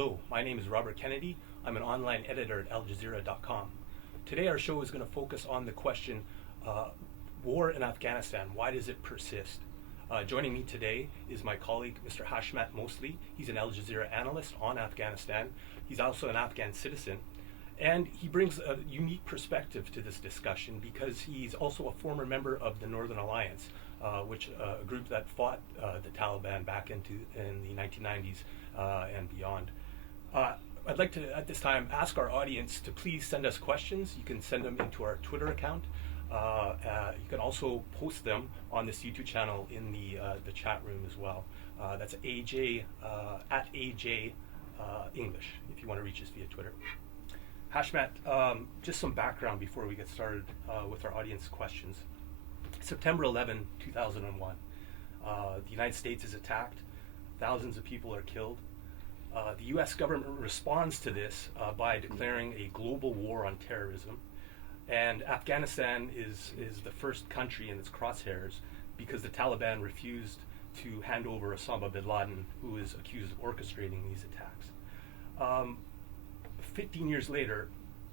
Hello, my name is Robert Kennedy. I'm an online editor at Jazeera.com. Today our show is going to focus on the question, war in Afghanistan, why does it persist? Joining me today is my colleague, Mr. Hashmat Moslih. He's an Al Jazeera analyst on Afghanistan. He's also an Afghan citizen. And he brings a unique perspective to this discussion because he's also a former member of the Northern Alliance, which a group that fought the Taliban back in the 1990s and beyond. I'd like to, at this time, ask our audience to please send us questions. You can send them into our Twitter account. You can also post them on this YouTube channel in the chat room as well. That's AJ, at AJ English, if you want to reach us via Twitter. Hashmat, just some background before we get started with our audience questions. September 11, 2001, the United States is attacked. Thousands of people are killed. The U.S. government responds to this by declaring a global war on terrorism. And Afghanistan is the first country in its crosshairs because the Taliban refused to hand over Osama bin Laden, who is accused of orchestrating these attacks. 15 years later,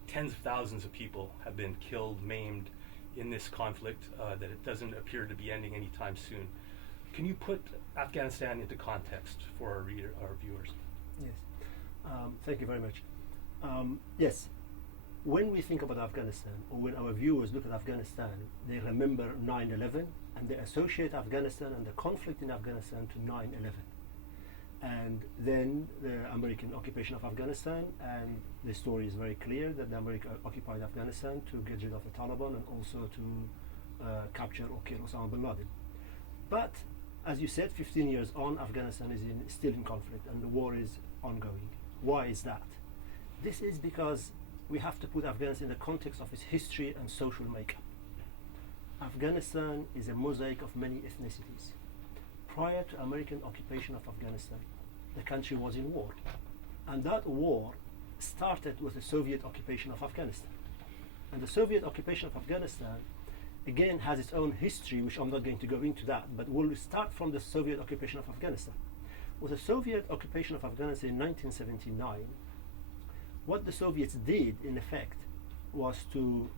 tens of thousands of people have been killed, maimed in this conflict that it doesn't appear to be ending anytime soon. Can you put Afghanistan into context for our viewers? Yes, thank you very much. Yes, when we think about Afghanistan, or when our viewers look at Afghanistan, they remember 9/11 and they associate Afghanistan and the conflict in Afghanistan to 9/11. And then the American occupation of Afghanistan, and the story is very clear that the America occupied Afghanistan to get rid of the Taliban and also to capture or kill Osama bin Laden. But as you said, 15 years on, Afghanistan is still in conflict and the war is ongoing. Why is that? This is because we have to put Afghanistan in the context of its history and social makeup. Afghanistan is a mosaic of many ethnicities. Prior to American occupation of Afghanistan, the country was in war. And that war started with the Soviet occupation of Afghanistan. And the Soviet occupation of Afghanistan, again, has its own history, which I'm not going to go into that, but we'll start from the Soviet occupation of Afghanistan. With the Soviet occupation of Afghanistan in 1979, what the Soviets did, in effect, was to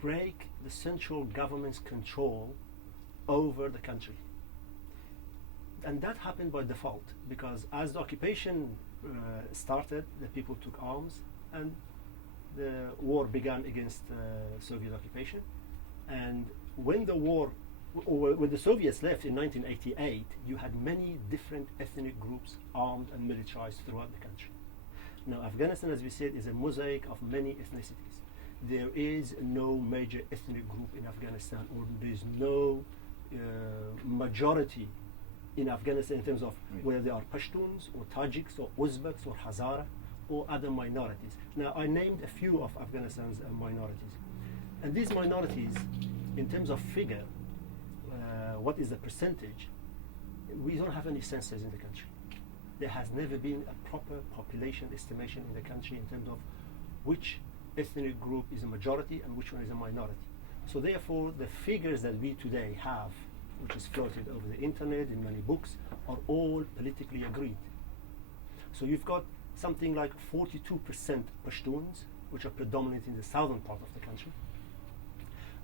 break the central government's control over the country. And that happened by default, because as the occupation started, the people took arms, and the war began against Soviet occupation. And when the war, or when the Soviets left in 1988, you had many different ethnic groups armed and militarized throughout the country. Now, Afghanistan, as we said, is a mosaic of many ethnicities. There is no major ethnic group in Afghanistan, or there is no majority in Afghanistan in terms of whether they are Pashtuns or Tajiks or Uzbeks or Hazara or other minorities. Now, I named a few of Afghanistan's minorities. And these minorities, in terms of figure, what is the percentage, we don't have any census in the country. There has never been a proper population estimation in the country in terms of which ethnic group is a majority and which one is a minority. So therefore, the figures that we today have, which is floated over the internet in many books, are all politically agreed. So you've got something like 42% Pashtuns, which are predominant in the southern part of the country.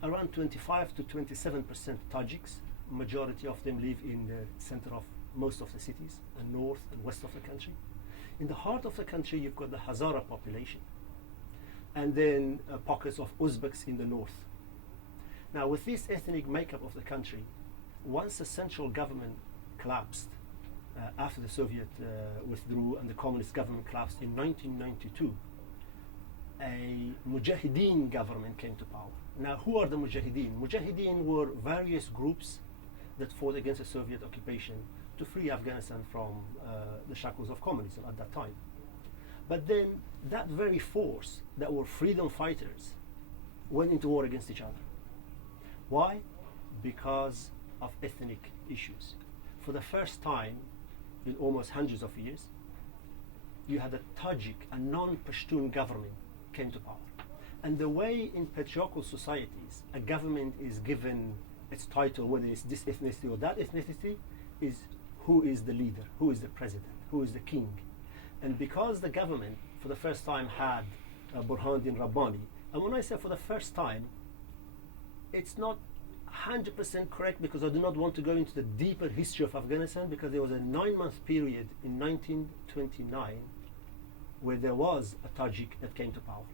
Around 25 to 27% Tajiks, majority of them live in the center of most of the cities, and north and west of the country. In the heart of the country, you've got the Hazara population, and then pockets of Uzbeks in the north. Now, with this ethnic makeup of the country, once the central government collapsed, after the Soviet withdrew and the communist government collapsed in 1992, a Mujahideen government came to power. Now, who are the Mujahideen? Mujahideen were various groups that fought against the Soviet occupation to free Afghanistan from the shackles of communism at that time. But then that very force that were freedom fighters went into war against each other. Why? Because of ethnic issues. For the first time in almost hundreds of years, you had a Tajik, a non-Pashtun government came to power. And the way in patriarchal societies a government is given its title, whether it's this ethnicity or that ethnicity, is who is the leader, who is the president, who is the king. And because the government, for the first time, had Burhanuddin Rabbani, and when I say for the first time, it's not 100% correct because I do not want to go into the deeper history of Afghanistan, because there was a 9-month period in 1929 where there was a Tajik that came to power.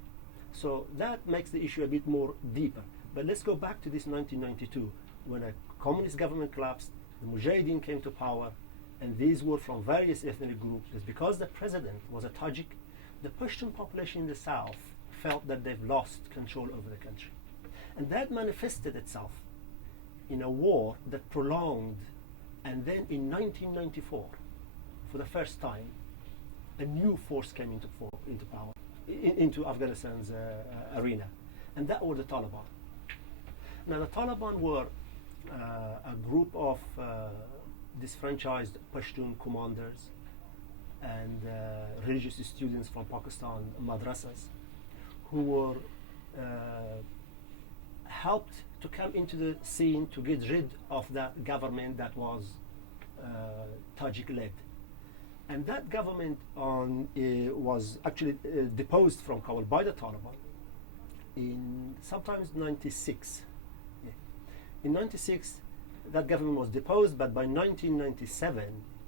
So that makes the issue a bit more deeper. But let's go back to this 1992, when a communist government collapsed, the Mujahideen came to power, and these were from various ethnic groups. It's because the president was a Tajik, the Pashtun population in the south felt that they've lost control over the country. And that manifested itself in a war that prolonged, and then in 1994, for the first time, a new force came into power, into Afghanistan's arena, and that were the Taliban. Now the Taliban were a group of disfranchised Pashtun commanders and religious students from Pakistan madrasas who were helped to come into the scene to get rid of that government that was Tajik-led. And that government was actually deposed from Kabul by the Taliban in sometimes 96. Yeah. In 96, that government was deposed, but by 1997,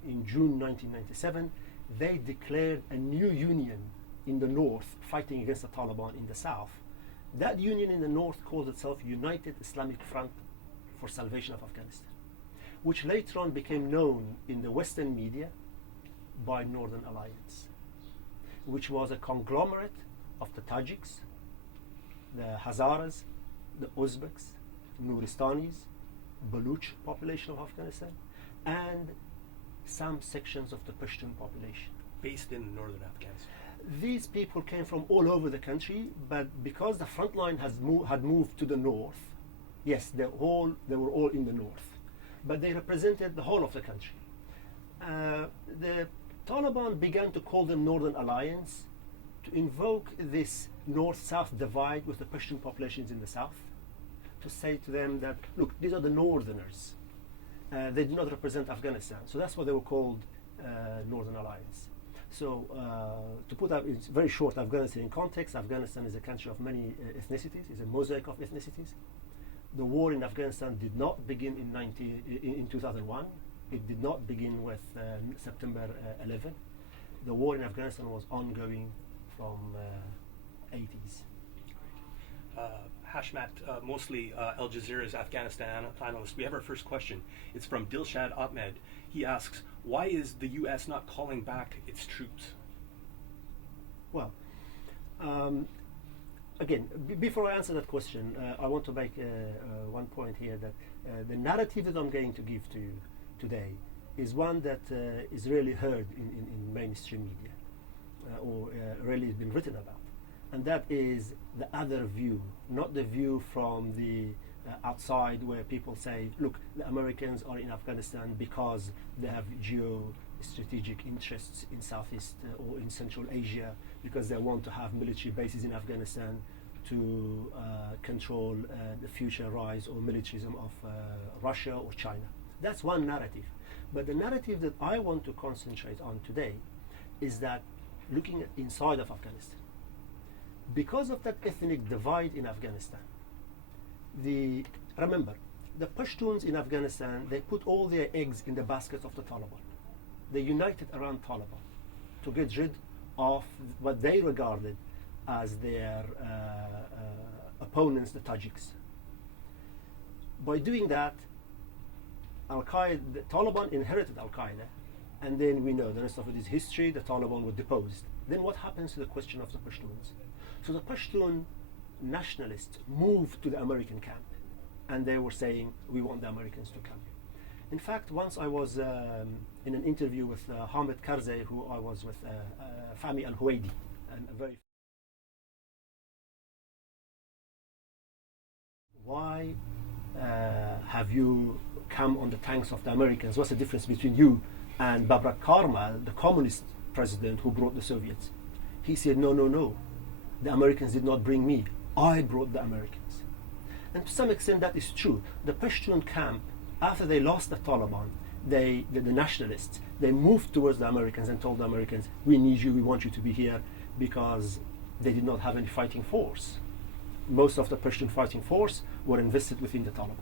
in June 1997, they declared a new union in the north, fighting against the Taliban in the south. That union in the north called itself United Islamic Front for Salvation of Afghanistan, which later on became known in the Western media by Northern Alliance, which was a conglomerate of the Tajiks, the Hazaras, the Uzbeks, Nuristanis, Baluch population of Afghanistan, and some sections of the Pashtun population. Based in northern Afghanistan. These people came from all over the country, but because the front line had moved to the north, yes, they were all in the north, but they represented the whole of the country. The Taliban began to call them Northern Alliance to invoke this north-south divide with the Pashtun populations in the south, to say to them that, look, these are the northerners. They do not represent Afghanistan. So that's why they were called Northern Alliance. So to put that in very short Afghanistan in context, Afghanistan is a country of many ethnicities, it's a mosaic of ethnicities. The war in Afghanistan did not begin in 2001. It did not begin with September 11. The war in Afghanistan was ongoing from 80s. Hashmat Moslih, Al Jazeera's Afghanistan analyst. We have our first question. It's from Dilshad Ahmed. He asks, why is the U.S. not calling back its troops? Well, again, before I answer that question, I want to make one point here, that the narrative that I'm going to give to you today is one that is rarely heard in mainstream media or rarely has been written about. And that is the other view, not the view from the outside where people say, look, the Americans are in Afghanistan because they have geostrategic interests in Southeast or in Central Asia, because they want to have military bases in Afghanistan to control the future rise or militarism of Russia or China. That's one narrative. But the narrative that I want to concentrate on today is that looking at inside of Afghanistan, because of that ethnic divide in Afghanistan, remember, the Pashtuns in Afghanistan, they put all their eggs in the baskets of the Taliban. They united around Taliban to get rid of what they regarded as their opponents, the Tajiks. By doing that, Al-Qaeda, the Taliban inherited Al-Qaeda, and then we know the rest of it is history. The Taliban were deposed. Then what happens to the question of the Pashtuns? So the Pashtun nationalists moved to the American camp, and they were saying, we want the Americans to come. In fact, once I was in an interview with Hamid Karzai, who I was with Fahmi al-Huwaidi, and a very... Why have you come on the tanks of the Americans? What's the difference between you and Babrak Karmal, the communist president who brought the Soviets? He said, no, no, no. The Americans did not bring me. I brought the Americans. And to some extent that is true. The Pashtun camp, after they lost the Taliban, the nationalists, they moved towards the Americans and told the Americans, we need you, we want you to be here, because they did not have any fighting force. Most of the Pashtun fighting force were invested within the Taliban.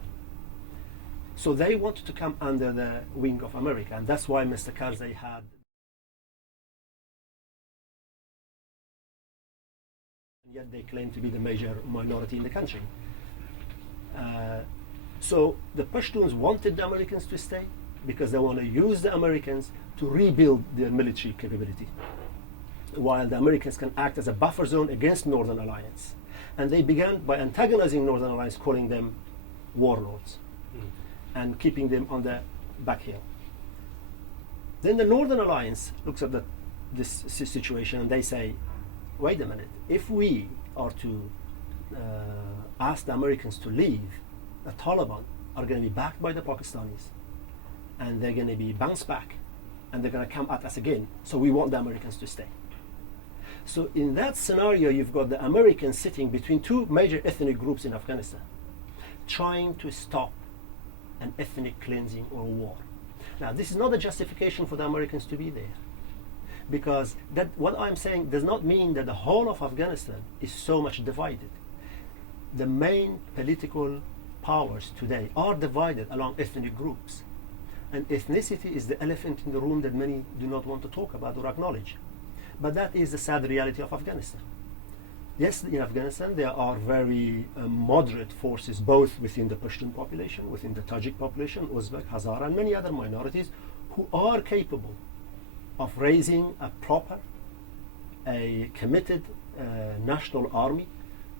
So they wanted to come under the wing of America, and that's why Mr. Karzai had, yet they claim to be the major minority in the country. So the Pashtuns wanted the Americans to stay because they want to use the Americans to rebuild their military capability, while the Americans can act as a buffer zone against Northern Alliance. And they began by antagonizing Northern Alliance, calling them warlords and keeping them on the back hill. Then the Northern Alliance looks at this situation and they say, wait a minute, if we are to ask the Americans to leave, the Taliban are going to be backed by the Pakistanis, and they're going to be bounced back, and they're going to come at us again. So we want the Americans to stay. So in that scenario, you've got the Americans sitting between two major ethnic groups in Afghanistan, trying to stop an ethnic cleansing or war. Now, this is not a justification for the Americans to be there, because that what I'm saying does not mean that the whole of Afghanistan is so much divided. The main political powers today are divided along ethnic groups, and ethnicity is the elephant in the room that many do not want to talk about or acknowledge. But that is the sad reality of Afghanistan. Yes, in Afghanistan there are very moderate forces, both within the Pashtun population, within the Tajik population, Uzbek, Hazara, and many other minorities, who are capable of raising a proper, a committed national army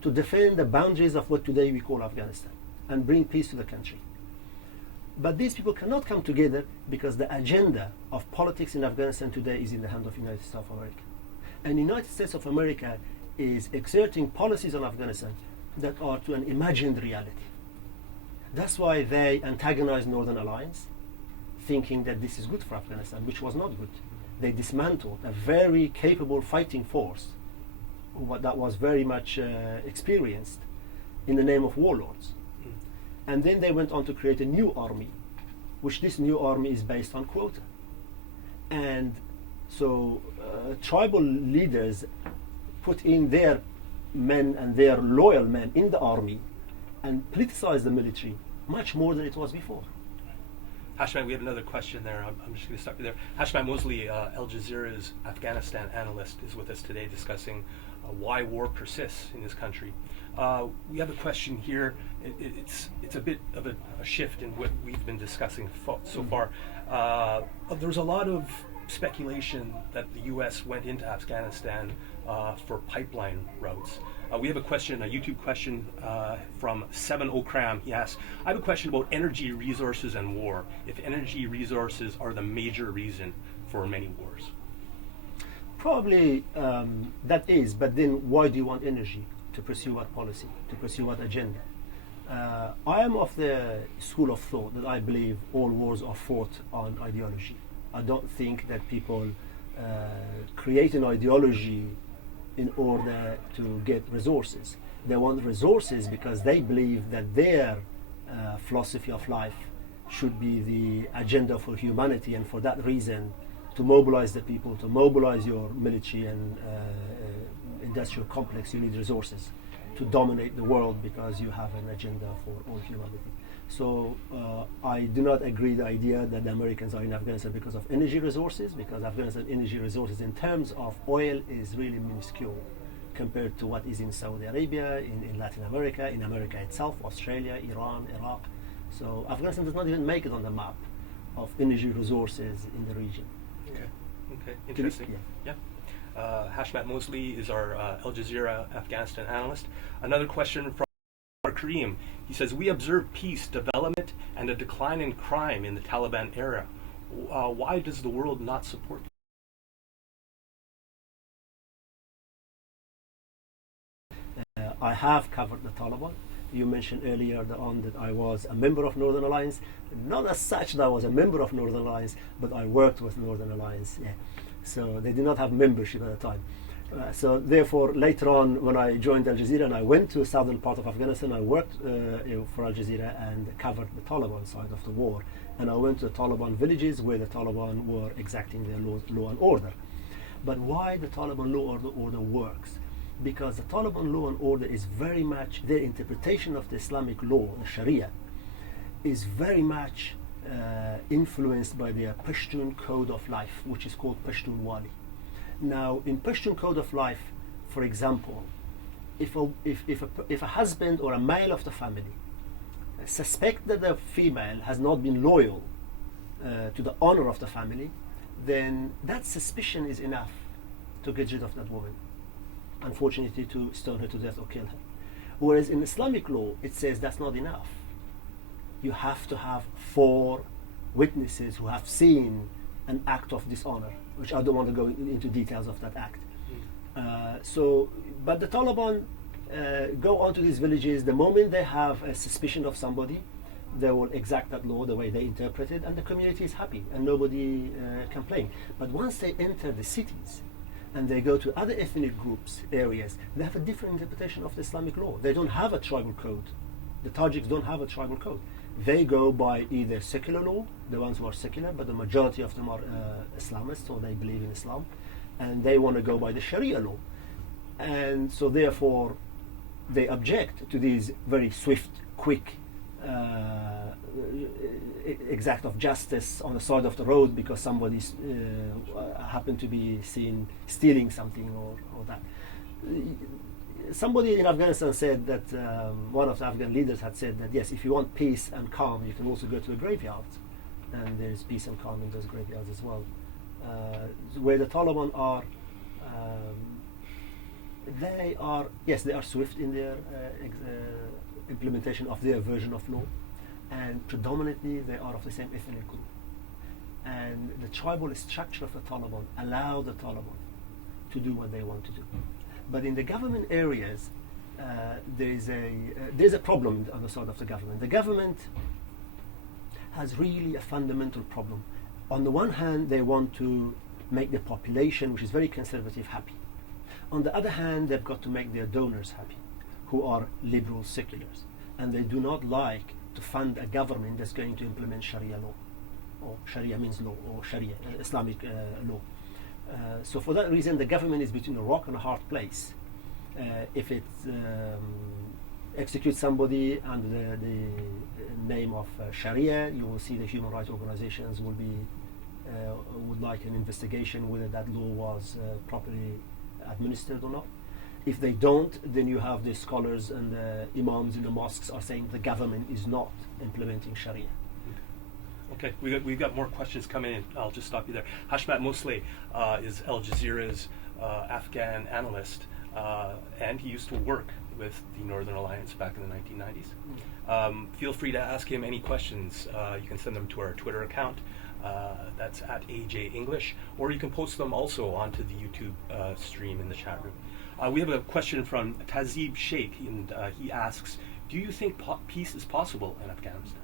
to defend the boundaries of what today we call Afghanistan and bring peace to the country. But these people cannot come together because the agenda of politics in Afghanistan today is in the hand of the United States of America. And the United States of America is exerting policies on Afghanistan that are to an imagined reality. That's why they antagonized Northern Alliance, thinking that this is good for Afghanistan, which was not good. They dismantled a very capable fighting force that was very much experienced in the name of warlords. And then they went on to create a new army, which this new army is based on quota. And so tribal leaders put in their men and their loyal men in the army and politicized the military much more than it was before. Hashmat, we have another question there. I'm just going to stop you there. Hashmat Moslih, Al Jazeera's Afghanistan analyst, is with us today discussing why war persists in this country. We have a question here. It's a bit of a shift in what we've been discussing so far. There's a lot of speculation that the U.S. went into Afghanistan for pipeline routes. We have a question, a YouTube question from 7 Okram. He asks, I have a question about energy resources and war. If energy resources are the major reason for many wars? Probably that is, but then why do you want energy? To pursue what policy? To pursue what agenda? I am of the school of thought that I believe all wars are fought on ideology. I don't think that people create an ideology in order to get resources. They want resources because they believe that their philosophy of life should be the agenda for humanity, and for that reason, to mobilize the people, to mobilize your military and industrial complex, you need resources to dominate the world because you have an agenda for all humanity. So I do not agree the idea that the Americans are in Afghanistan because of energy resources, because Afghanistan energy resources in terms of oil is really minuscule compared to what is in Saudi Arabia, in Latin America, in America itself, Australia, Iran, Iraq. So Afghanistan does not even make it on the map of energy resources in the region. Okay, interesting. Yeah. Hashmat Moslih is our Al Jazeera Afghanistan analyst. Another question from Kareem. He says, we observe peace, development, and a decline in crime in the Taliban era. Why does the world not support? I have covered the Taliban. You mentioned earlier on that I was a member of Northern Alliance. Not as such that I was a member of Northern Alliance, but I worked with Northern Alliance. Yeah. So they did not have membership at the time. So therefore, later on, when I joined Al Jazeera and I went to the southern part of Afghanistan, I worked for Al Jazeera and covered the Taliban side of the war. And I went to the Taliban villages where the Taliban were exacting their law and order. But why the Taliban law order works? Because the Taliban law and order is very much, their interpretation of the Islamic law, the Sharia, is very much influenced by their Pashtun code of life, which is called Pashtun Wali. Now, in Pashtun code of life, for example, if a husband or a male of the family suspect that the female has not been loyal to the honor of the family, then that suspicion is enough to get rid of that woman. Unfortunately, to stone her to death or kill her. Whereas in Islamic law, it says that's not enough. You have to have 4 witnesses who have seen an act of dishonor, which I don't want to go into details of that act. But the Taliban go onto these villages. The moment they have a suspicion of somebody, they will exact that law the way they interpret it, and the community is happy and nobody complains. But once they enter the cities and they go to other ethnic groups, areas, they have a different interpretation of the Islamic law. They don't have a tribal code. The Tajiks don't have a tribal code. They go by either secular law, the ones who are secular, but the majority of them are Islamists, so they believe in Islam, and they want to go by the Sharia law. And so therefore, they object to these very swift, quick, exact of justice on the side of the road because somebody happened to be seen stealing something or that. Somebody in Afghanistan said that one of the Afghan leaders had said that yes, if you want peace and calm, you can also go to the graveyards, and there's peace and calm in those graveyards as well. Where the Taliban are, they are swift in their implementation of their version of law, and predominantly they are of the same ethnic group. And the tribal structure of the Taliban allow the Taliban to do what they want to do. But in the government areas, there's a problem on the side of the government. The government has really a fundamental problem. On the one hand, they want to make the population, which is very conservative, happy. On the other hand, they've got to make their donors happy, who are liberal seculars. And they do not like to fund a government that's going to implement Sharia law, or Sharia means law, or Sharia, Islamic law. So for that reason, the government is between a rock and a hard place. If it executes somebody under the name of Sharia, you will see the human rights organizations would like an investigation whether that law was properly administered or not. If they don't, then you have the scholars and the imams in the mosques are saying the government is not implementing Sharia. Okay, we've got more questions coming in. I'll just stop you there. Hashmat Moslih is Al Jazeera's Afghan analyst, and he used to work with the Northern Alliance back in the 1990s. Feel free to ask him any questions. You can send them to our Twitter account. That's at AJ English, or you can post them also onto the YouTube stream in the chat room. We have a question from Tazib Sheikh, and he asks, do you think peace is possible in Afghanistan?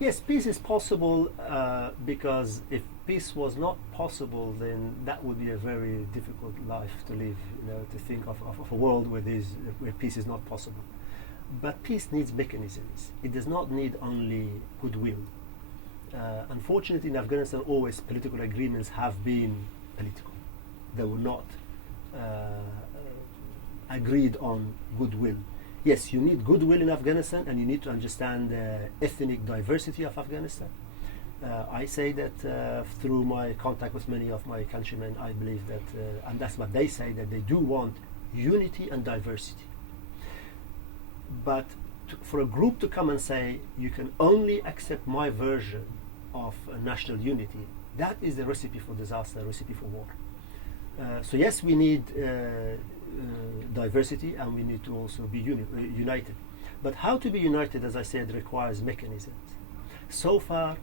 Yes, peace is possible because if peace was not possible, then that would be a very difficult life to live. To think of a world where peace is not possible. But peace needs mechanisms. It does not need only goodwill. Unfortunately, in Afghanistan, always political agreements have been political. They were not agreed on goodwill. Yes, you need goodwill in Afghanistan, and you need to understand the ethnic diversity of Afghanistan. I say that through my contact with many of my countrymen, I believe that, and that's what they say, that they do want unity and diversity. But for a group to come and say, you can only accept my version of national unity, that is the recipe for disaster, recipe for war. So yes, we need diversity, and we need to also be united. But how to be united, as I said, requires mechanisms. So far,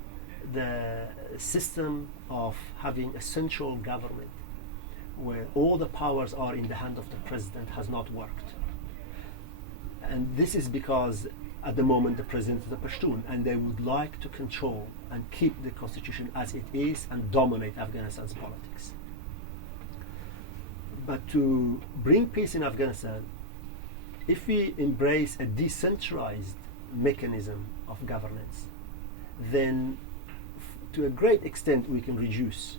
the system of having a central government where all the powers are in the hand of the president has not worked. And this is because at the moment the president is a Pashtun, and they would like to control and keep the constitution as it is and dominate Afghanistan's politics. But to bring peace in Afghanistan, if we embrace a decentralized mechanism of governance, then to a great extent we can reduce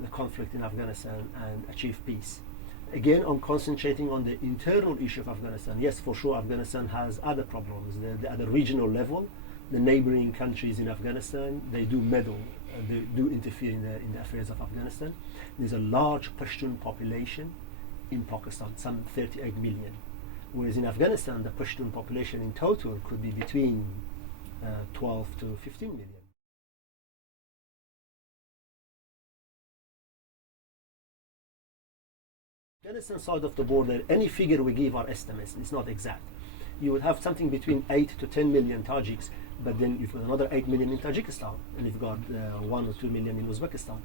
the conflict in Afghanistan and achieve peace. Again, I'm concentrating on the internal issue of Afghanistan. Yes, for sure, Afghanistan has other problems. At the regional level, the neighboring countries in Afghanistan, they do meddle, they do interfere in the affairs of Afghanistan. There's a large Pashtun population in Pakistan, some 38 million. Whereas in Afghanistan, the Pashtun population in total could be between 12 to 15 million. Afghanistan side of the border, any figure we give are estimates, it's not exact. You would have something between 8 to 10 million Tajiks, but then you've got another 8 million in Tajikistan, and you've got 1 or 2 million in Uzbekistan.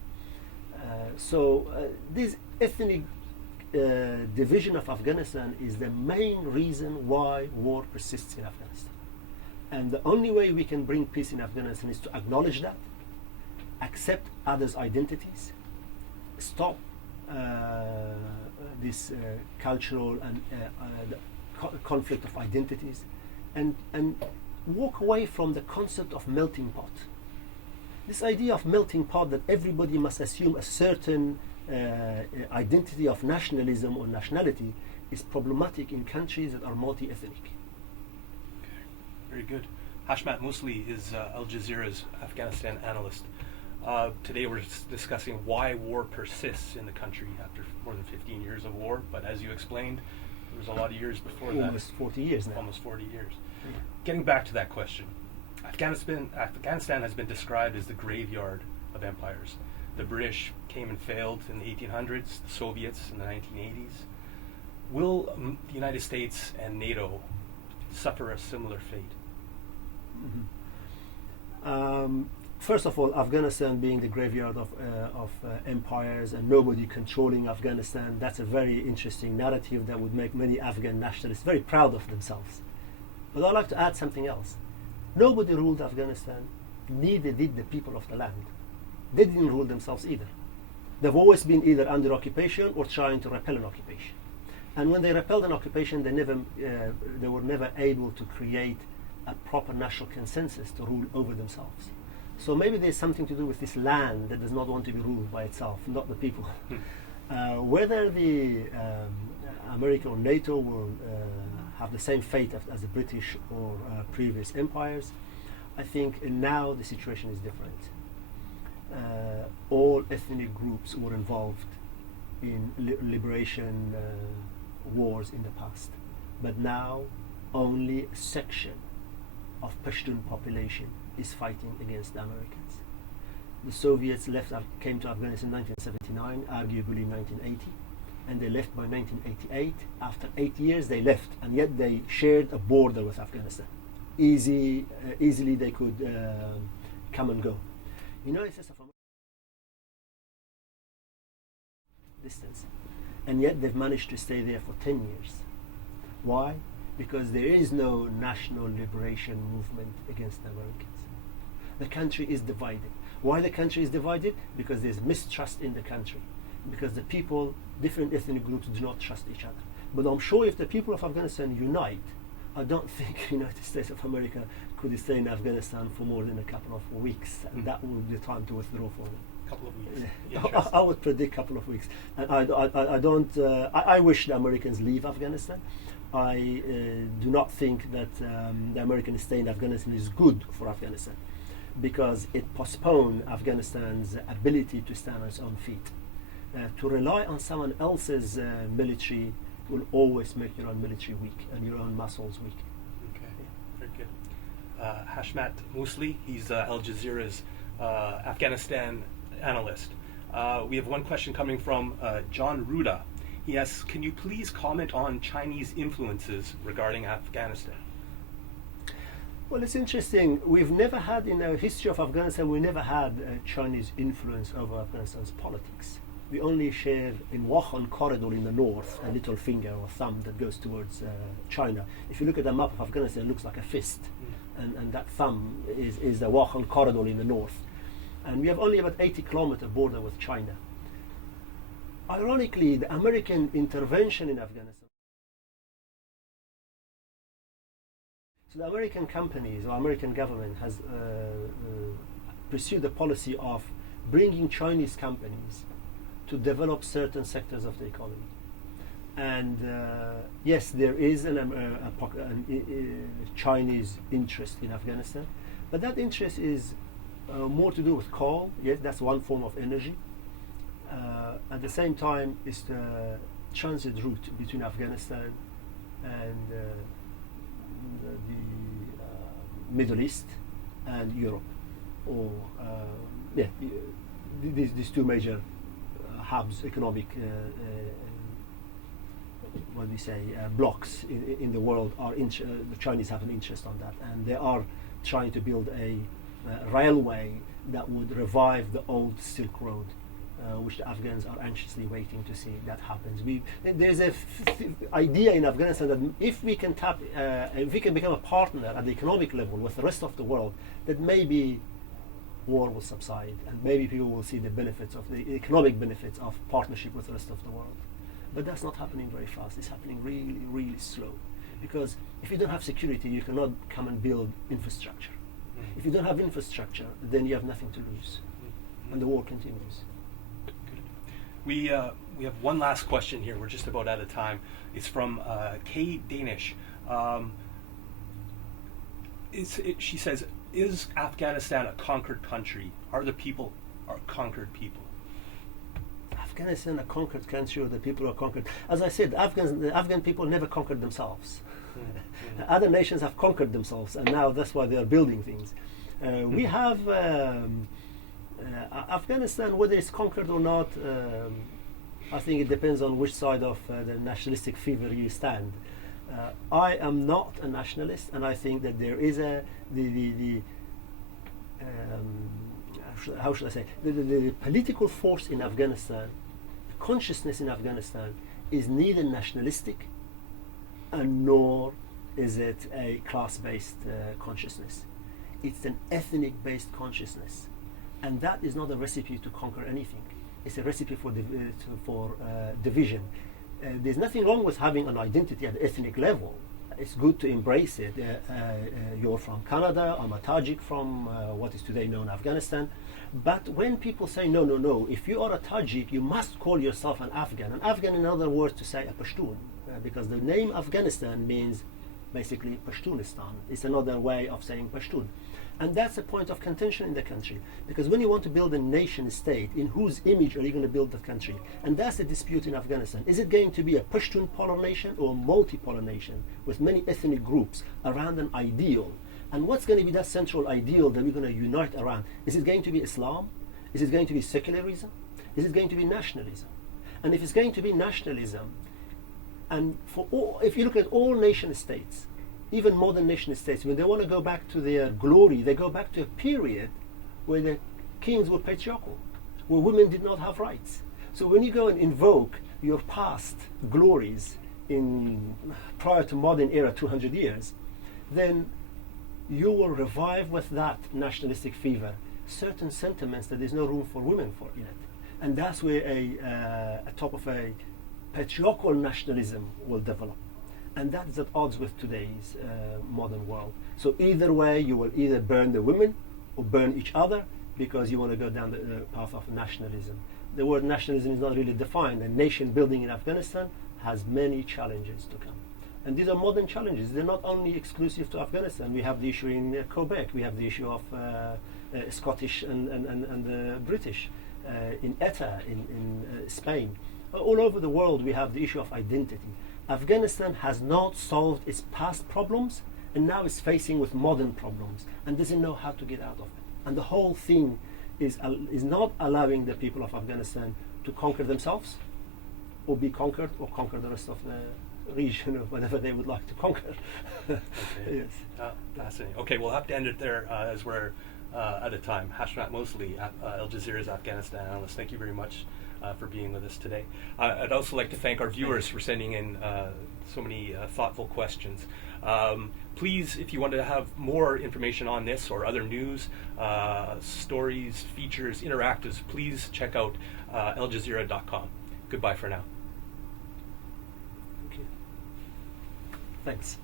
So this ethnic division of Afghanistan is the main reason why war persists in Afghanistan. And the only way we can bring peace in Afghanistan is to acknowledge that, accept others' identities, stop this cultural and conflict of identities, and walk away from the concept of melting pot. This idea of melting pot, that everybody must assume a certain identity of nationalism or nationality, is problematic in countries that are multi-ethnic. Okay, very good. Hashmat Moslih is Al Jazeera's Afghanistan analyst. Today we're discussing why war persists in the country after more than 15 years of war, but as you explained, there was a lot of years before that. Almost 40 years now. Almost 40 years. Getting back to that question, Afghanistan has been described as the graveyard of empires. The British came and failed in the 1800s, the Soviets in the 1980s. Will the United States and NATO suffer a similar fate? Mm-hmm. First of all, Afghanistan being the graveyard of empires and nobody controlling Afghanistan, that's a very interesting narrative that would make many Afghan nationalists very proud of themselves. But I'd like to add something else. Nobody ruled Afghanistan, neither did the people of the land. They didn't rule themselves either. They've always been either under occupation or trying to repel an occupation. And when they repelled an occupation, they were never able to create a proper national consensus to rule over themselves. So maybe there's something to do with this land that does not want to be ruled by itself, not the people. Whether the America or NATO will have the same fate as the British or previous empires, I think now the situation is different. All ethnic groups were involved in liberation wars in the past, but now only a section of Pashtun population is fighting against the Americans. The Soviets came to Afghanistan in 1979, arguably 1980, and they left by 1988. After 8 years they left, and yet they shared a border with Afghanistan. Easily they could come and go. United States of America distance, and yet they've managed to stay there for 10 years. Why? Because there is no national liberation movement against the Americans. The country is divided. Why the country is divided? Because there's mistrust in the country. Because the people, different ethnic groups, do not trust each other. But I'm sure if the people of Afghanistan unite, I don't think the United States of America could stay in Afghanistan for more than a couple of weeks, and that will be the time to withdraw for them. Couple of weeks. Yeah. I would predict a couple of weeks, and I don't. I wish the Americans leave Afghanistan. I do not think that the Americans stay in Afghanistan is good for Afghanistan, because it postpones Afghanistan's ability to stand on its own feet. To rely on someone else's military will always make your own military weak and your own muscles weak. Okay, very good. Hashmat Moslih, he's Al Jazeera's Afghanistan analyst. We have one question coming from John Ruda. He asks, can you please comment on Chinese influences regarding Afghanistan? Well, it's interesting. We've never had, in our history of Afghanistan, we never had Chinese influence over Afghanistan's politics. We only share in Wakhan corridor in the north a little finger or thumb that goes towards China. If you look at the map of Afghanistan, it looks like a fist. And that thumb is the Wakhan corridor in the north. And we have only about 80-kilometer border with China. Ironically, the American intervention in Afghanistan. So the American companies or American government has pursued the policy of bringing Chinese companies to develop certain sectors of the economy. And yes, there is a Chinese interest in Afghanistan, but that interest is more to do with coal. Yes, that's one form of energy. At the same time, it's the transit route between Afghanistan and the Middle East and Europe, or these two major hubs, economic what we say blocks in the world are the Chinese have an interest on that, and they are trying to build a railway that would revive the old Silk Road, which the Afghans are anxiously waiting to see that happens. There's a idea in Afghanistan that if we can if we can become a partner at the economic level with the rest of the world, that maybe war will subside and maybe people will see the benefits of the economic benefits of partnership with the rest of the world. But that's not happening very fast. It's happening really, really slow. Because if you don't have security, you cannot come and build infrastructure. Mm-hmm. If you don't have infrastructure, then you have nothing to lose. Mm-hmm. And the war continues. Good. We have one last question here. We're just about out of time. It's from Kay Danish. She says, is Afghanistan a conquered country? Are the people conquered people? Afghanistan a conquered country, or the people are conquered? As I said, the Afghan people never conquered themselves. Mm-hmm. Other nations have conquered themselves, and now that's why they are building things. We have Afghanistan, whether it's conquered or not, I think it depends on which side of the nationalistic fever you stand. I am not a nationalist, and I think that there is how should I say, the political force in Afghanistan, consciousness in Afghanistan, is neither nationalistic and nor is it a class-based consciousness. It's an ethnic-based consciousness, and that is not a recipe to conquer anything. It's a recipe for division. There's nothing wrong with having an identity at the ethnic level. It's good to embrace it. You're from Canada, I'm a Tajik from what is today known Afghanistan. But when people say, no, if you are a Tajik, you must call yourself an Afghan. An Afghan, in other words, to say a Pashtun, because the name Afghanistan means basically Pashtunistan. It's another way of saying Pashtun. And that's a point of contention in the country, because when you want to build a nation state, in whose image are you going to build the country? And that's the dispute in Afghanistan. Is it going to be a Pashtun polar nation or a multipolar nation with many ethnic groups around an ideal? And what's going to be that central ideal that we're going to unite around? Is it going to be Islam? Is it going to be secularism? Is it going to be nationalism? And if it's going to be nationalism, and if you look at all nation states, even modern nation states, when they want to go back to their glory, they go back to a period where the kings were patriarchal, where women did not have rights. So when you go and invoke your past glories prior to modern era, 200 years, then you will revive with that nationalistic fever certain sentiments that there's no room for women for in it. And that's where a top of a patriarchal nationalism will develop. And that is at odds with today's modern world. So either way, you will either burn the women or burn each other because you want to go down the path of nationalism. The word nationalism is not really defined, and nation building in Afghanistan has many challenges to come. And these are modern challenges. They're not only exclusive to Afghanistan. We have the issue in Quebec. We have the issue of Scottish and British, in ETA, in Spain. All over the world, we have the issue of identity. Afghanistan has not solved its past problems, and now is facing with modern problems and doesn't know how to get out of it. And the whole thing is not allowing the people of Afghanistan to conquer themselves or be conquered or conquer the rest of the region or whatever they would like to conquer. Okay. Yes. Fascinating. Okay, we'll have to end it there as we're out of time. Hashmat Moslih, Al Jazeera's Afghanistan analyst, thank you very much for being with us today. I'd also like to thank our viewers for sending in so many thoughtful questions. Please, if you want to have more information on this or other news, stories, features, interactives, please check out aljazeera.com. Goodbye for now. Okay. Thanks.